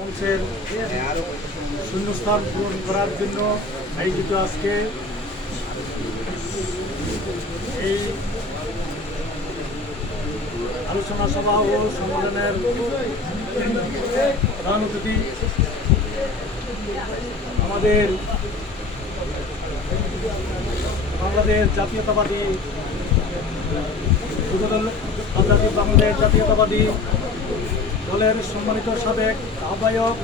মঞ্চের শূন্যস্থান পূরণ করার জন্য আয়োজিত আজকে এই আলোচনা সভা ও সম্মেলনের প্রধান অতিথি আমাদের বাংলাদেশ জাতীয়তাবাদী যুবদল বাংলাদেশ জাতীয়তাবাদী দলের সম্মানিত সাবেক আহ্বায়ক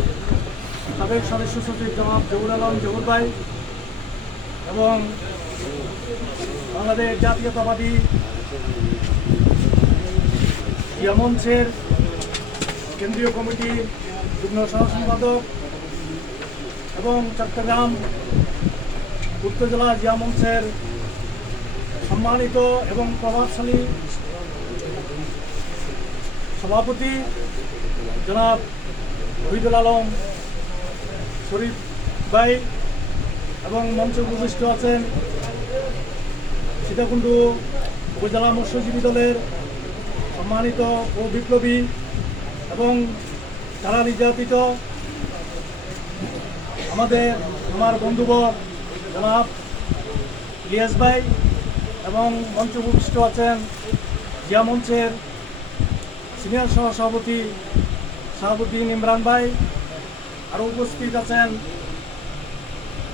সাবেক সদস্য সচিব জনাব জহুর আলম জহুর ভাই এবং বাংলাদেশ জাতীয়তাবাদী জিয়া মঞ্চের কেন্দ্রীয় কমিটির যুগ্ম সহ সম্পাদক এবং চট্টগ্রাম উত্তর জেলা জিয়া মঞ্চের সম্মানিত এবং প্রভাবশালী সভাপতি জনাব শহীদুল আলম শরীফ ভাই এবং মঞ্চে উপবিষ্ট আছেন সীতাকুণ্ড উপজেলা মৎস্যজীবী দলের সম্মানিত ও বিপ্লবী এবং যারা নির্যাতিত আমার বন্ধুবর জনাব ইলিয়াস ভাই এবং মঞ্চে উপবিষ্ট আছেন জিয়া মঞ্চের সিনিয়র সহসভাপতি শাহাবুদ্দিন ইমরান ভাই। আরও উপস্থিত আছেন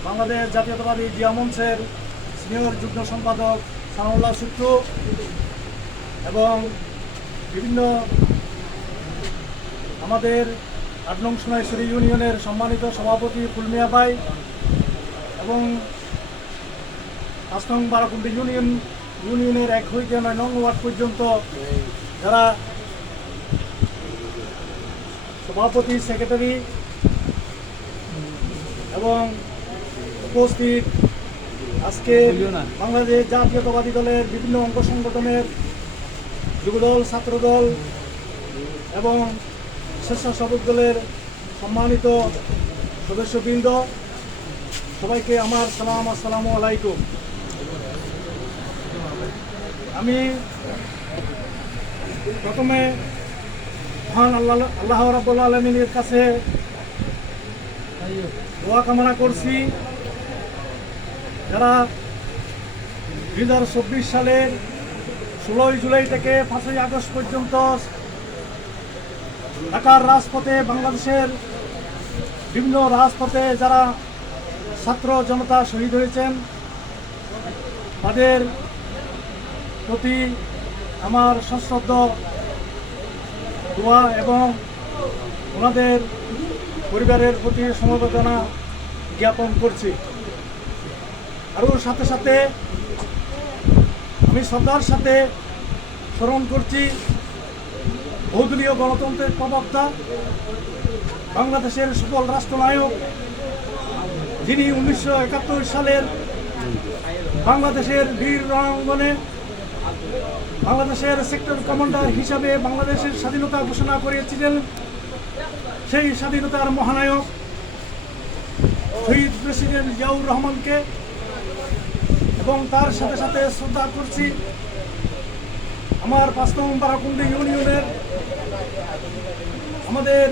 বাংলাদেশ জাতীয়তাবাদী জিয়া মঞ্চের সিনিয়র যুগ্ম সম্পাদক সানাউল্লাহ সূত্র এবং বিভিন্ন আমাদের ৮ নং সোনাইছড়ি ইউনিয়নের সম্মানিত সভাপতি ফুলমিয়া ভাই এবং ৫ নং বারাকুণ্ডি ইউনিয়নের ১ হইতে ৯ নং ওয়ার্ড পর্যন্ত যারা সভাপতি সেক্রেটারি এবং উপস্থিত আজকে বাংলাদেশ জাতীয়তাবাদী দলের বিভিন্ন অঙ্গ সংগঠনের যুবদল ছাত্রদল এবং স্বেচ্ছাসেবক দলের সম্মানিত সদস্যবৃন্দ, সবাইকে আমার সালাম, আসসালামু আলাইকুম। আমি প্রথমে মহান আল্লাহ রাব্বুল আলামিনের কাছে দোয়া কামনা করছি যারা 2024 সালের 16 জুলাই থেকে 5ই আগস্ট পর্যন্ত ঢাকার রাজপথে বাংলাদেশের বিভিন্ন রাজপথে যারা ছাত্র জনতা শহীদ হয়েছেন তাদের প্রতি আমার সশ্রদ্ধ দোয়া এবং ওনাদের পরিবারের প্রতি সমবেদনা জ্ঞাপন করছি। আরও সাথে সাথে আমি শ্রদ্ধার সাথে স্মরণ করছি বহুদলীয় গণতন্ত্রের প্রবক্তা বাংলাদেশের সফল রাষ্ট্রনায়ক যিনি 1971 সালের বাংলাদেশের বীর রণাঙ্গনে বাংলাদেশের সেক্টর কমান্ডার হিসাবে বাংলাদেশের স্বাধীনতা ঘোষণা করেছিলেন। সেই স্বাধীনতার মহানায়ক শহীদ প্রেসিডেন্ট জিয়াউর রহমানকে এবং তার সাথে সাথে শ্রদ্ধা করছি আমার ৫ নং বারাকুণ্ডি ইউনিয়নের আমাদের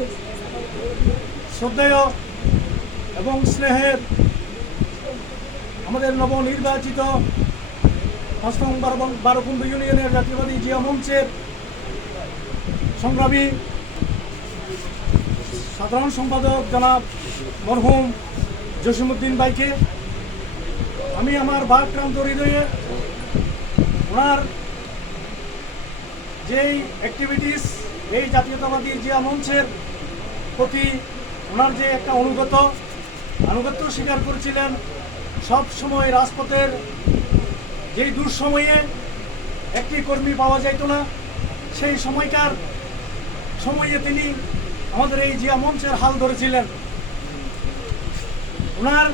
শ্রদ্ধেয় এবং স্নেহের আমাদের নবনির্বাচিত ৫ নং বারাকুণ্ডি ইউনিয়নের জাতীয়বাদী জিয়া মঞ্চের সংগ্রামী সাধারণ সম্পাদক জনাব মরহুম জসিমউদ্দিন ভাইকে আমি আমার ভারাক্রান্ত হৃদয়ে ওনার যেই অ্যাক্টিভিটিস এই জাতীয়তাবাদী জিয়া মঞ্চের প্রতি ওনার যে একটা আনুগত্য স্বীকার করেছিলেন, সব সময় রাজপথের যেই দুঃসময়ে একটি কর্মী পাওয়া যাইত না, সেই সময়ে তিনি আমাদের এই জিয়া মঞ্চের হাল ধরেছিলেন। ওনার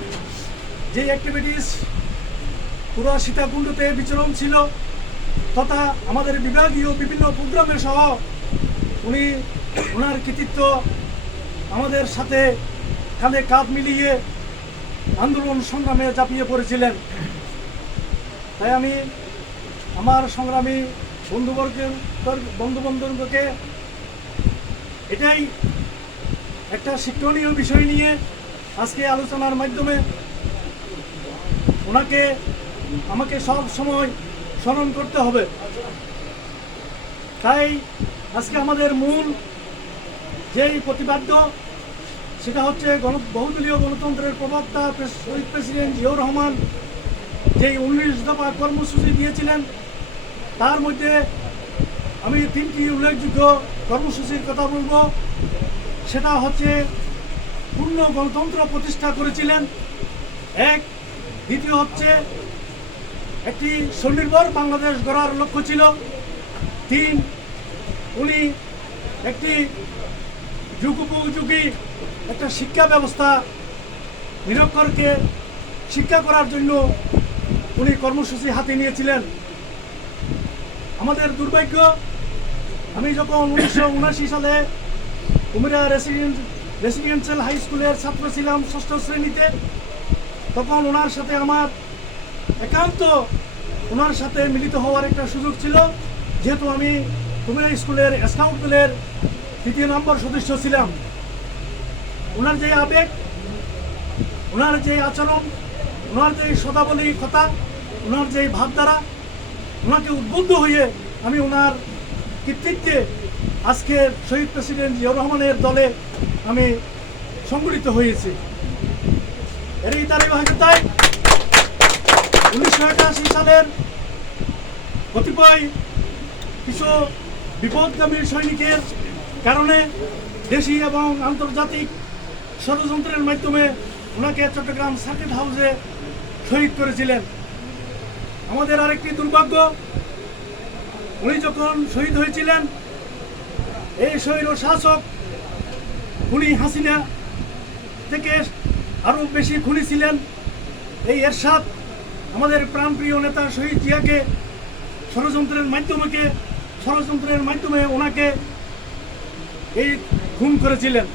যে অ্যাক্টিভিটিস পুরো সীতাকুণ্ডতে বিচরণ ছিল তথা আমাদের বিভাগীয় বিভিন্ন প্রোগ্রামের সহ উনি ওনার কৃতিত্ব আমাদের সাথে কাঁধে কাঁধ মিলিয়ে আন্দোলন সংগ্রামে ঝাঁপিয়ে পড়েছিলেন। তাই আমি আমার সংগ্রামী বন্ধুবর্গকে এটাই একটা শিক্ষণীয় বিষয় নিয়ে আজকে আলোচনার মাধ্যমে ওনাকে আমাকে সব সময় স্মরণ করতে হবে। তাই আজকে আমাদের মূল যেই প্রতিপাদ্য সেটা হচ্ছে বহুদলীয় গণতন্ত্রের প্রবক্তা শহীদ প্রেসিডেন্ট জিয়াউর রহমান যেই 19 দফা কর্মসূচি দিয়েছিলেন, তার মধ্যে আমি 3টি উল্লেখযোগ্য কর্মসূচির কথা বলবো। সেটা হচ্ছে পূর্ণ গণতন্ত্র প্রতিষ্ঠা করেছিলেন এক, দ্বিতীয় হচ্ছে একটি স্বনির্ভর বাংলাদেশ গড়ার লক্ষ্য ছিল, 3 উনি একটি যুগোপযোগী একটা শিক্ষা ব্যবস্থা নিরক্ষরকে শিক্ষা করার জন্য উনি কর্মসূচি হাতে নিয়েছিলেন। আমাদের দুর্ভাগ্য, আমি যখন 1979 সালে কুমিরা রেসিডেন্সিয়াল হাই স্কুলের ছাত্র ছিলাম 6ষ্ঠ শ্রেণীতে, তখন ওনার সাথে আমার একান্ত ওনার সাথে মিলিত হওয়ার একটা সুযোগ ছিল, যেহেতু আমি কুমিরা স্কুলের স্কাউট দলের 3য় নম্বর সদস্য ছিলাম। ওনার যে আবেগ, ওনার যে আচরণ, ওনার যে শতাবলী কথা, ওনার যে ভাবধারা, ওনাকে উদ্বুদ্ধ হয়ে আমি ওনার কৃতিত্বে আজকে শহীদ প্রেসিডেন্ট জিয়াউর রহমানের দলে আমি সংগঠিত হয়েছি। এরই ধারাবাহিকতায় 1981 সালের কতিপয় কিছু বিপদগামী সৈনিকের কারণে দেশি এবং আন্তর্জাতিক ষড়যন্ত্রের মাধ্যমে ওনাকে চট্টগ্রাম সার্কিট হাউসে শহীদ করেছিলেন। আমাদের আরেকটি দুর্ভাগ্য, উনি যখন শহীদ হয়েছিলেন, এই স্বৈর শাসক খুনি হাসিনা থেকে আরও বেশি খুনি ছিলেন এই এরশাদ আমাদের প্রাণপ্রিয় নেতা শহীদ জিয়াকে ষড়যন্ত্রের মাধ্যমে ওনাকে এই খুন করেছিলেন।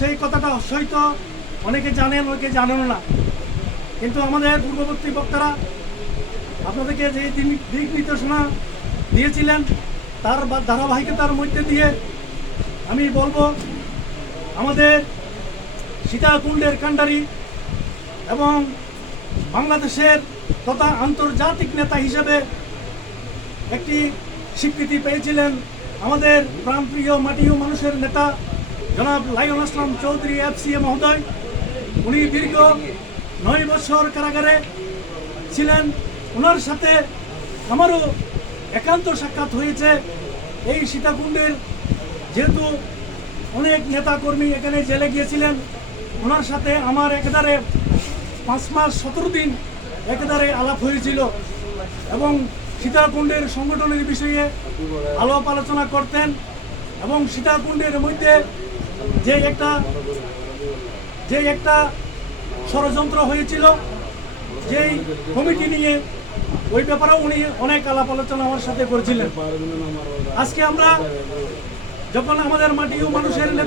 সেই কথাটা হয়তো অনেকে জানেন, অনেকে জানেন না, কিন্তু আমাদের পূর্ববর্তী বক্তারা আপনাদেরকে যে দিক নির্দেশনা দিয়েছিলেন তার ধারাবাহিকতার মধ্যে দিয়ে আমি বলবো, আমাদের সীতাকুণ্ডের কাণ্ডারি এবং বাংলাদেশের তথা আন্তর্জাতিক নেতা হিসেবে একটি স্বীকৃতি পেয়েছিলেন আমাদের প্রাণপ্রিয় মাটি ও মানুষের নেতা জনাব লায়ন আসলাম চৌধুরী FCA মহোদয়। উনি দীর্ঘ 9 বছর কারাগারে ছিলেন। ওনার সাথে আমারও একান্ত সাক্ষাৎ হয়েছে। এই সীতাকুণ্ডের যেহেতু অনেক নেতাকর্মী এখানে জেলে গিয়েছিলেন, ওনার সাথে আমার একেবারে 5 মাস 17 দিন একেবারে আলাপ হয়েছিল এবং সীতাকুণ্ডের সংগঠনের বিষয়ে আলাপ আলোচনা করতেন এবং সীতাকুণ্ডের মধ্যে যে একটা ষড়যন্ত্র হয়েছিল, যেই কমিটি নিয়ে, ওই ব্যাপারেও উনি অনেক আলাপ আলোচনা আমার সাথে করেছিলেন। আজকে আমরা যখন আমাদের মাটি ও মানুষের